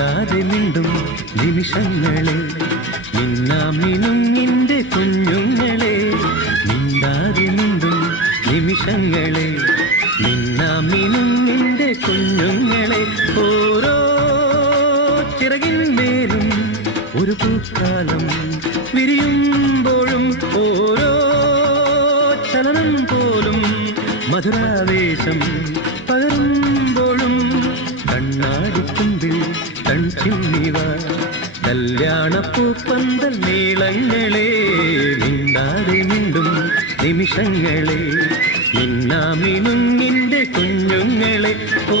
മിണ്ടാതെ മിണ്ടും നിമിഷങ്ങളെ മിന്നാമിനുങ്ങിന്റെ കുഞ്ഞുങ്ങളെ മിണ്ടാതെ മിണ്ടും നിമിഷങ്ങളെ മിന്നാമിനുങ്ങിന്റെ കുഞ്ഞുങ്ങളെ ഓരോ ചിറകിന്മേലും ഒരു പൂക്കാലം വിരിയുമ്പോഴും ഓരോ ചലനം പോലും മധുരാവേശം പകരുമ്പോഴും കണ്ണാടിക്കുമ്പിൽ കൺചിമ്മിവ കല്യാണപ്പൂപ്പന്തൽ നീളങ്ങളെ മിണ്ടാതെ മിണ്ടും നിമിഷങ്ങളെ മിന്നാമിനുങ്ങിന്റെ കുഞ്ഞുങ്ങളെ ഓ